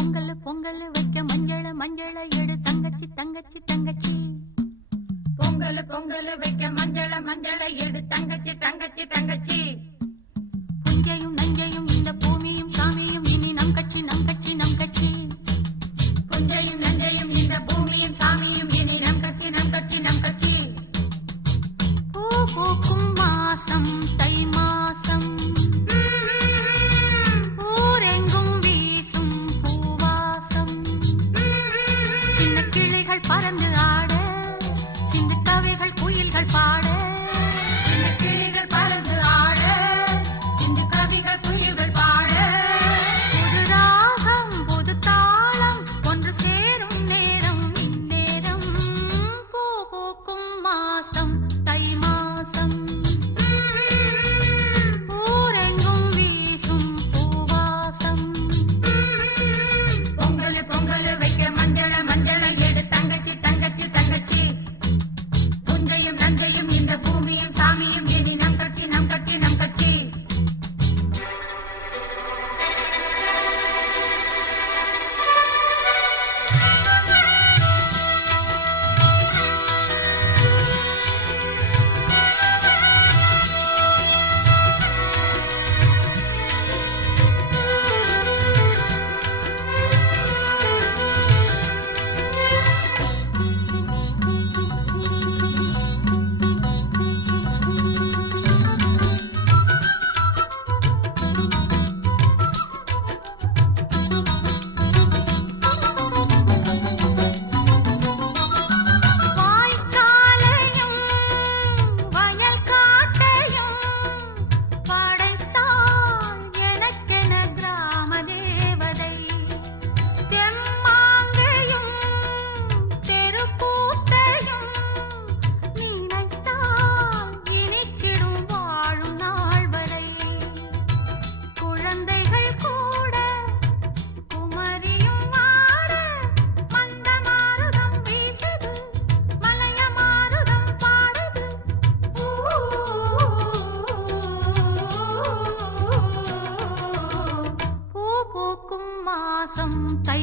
பொங்கல் பொங்கல் வைக்க மஞ்சள மஞ்சள எடு தங்கச்சி தங்கச்சி தங்கச்சி. பொங்கல் பொங்கல் வைக்க மஞ்சள மஞ்சள எடு தங்கச்சி தங்கச்சி தங்கச்சி. புஞ்சையும் நஞ்சையும் இந்த பூமியும் சாமியும் இனி நம் கட்சி நம் கட்சி நம் கட்சி. புஞ்சையும் நஞ்சையும் இந்த பூமியும் சாமியும் இனி நம் கட்சி நம் கட்சி நம் கட்சி. பூ பூக்கும் மாசம் தை மாசம், ஊரெங்கும் வீசும் பூவாசம். சின்ன கிளிகள் பறந்து ஆட, சிந்து கவிகள் குயில்கள் பாட. சின்ன கிளிகள் பறந்து ஆட, சிந்து கவிகள் குயில்கள் பாட. புது ராகம் புது தாளம் ஒன்று சேரும் நேரம் இந்நேரம். பூ பூக்கும் மாசம் தை மாசம், ஊரெங்கும் வீசும் பூவாசம். பொங்கல் பொங்கல் வைக்க மஞ்சள மஞ்சள எடு தங்கச்சி தங்கச்சி தங்கச்சி. புஞ்சையும் நஞ்சையும் இந்த பூமியும் சாமியும் இனி நம் கட்சி நம் கட்சி நம் கட்சி. வாய்க்காலையும் வயல் காட்டையும் படைத்தாள் எனக்கென கிராம தேவதை. தெம்மாங்கையும் தெருக்கூத்தையும் நினைத்தால் இனிக்கிடும் வாழும் நாள் வரை. குழந்தைகள் கூட குமரியும் ஆட, மந்த மாருதம் வீசுது மலைய மாருதம் பாடுது. பூ பூக்கும் மாசம் தை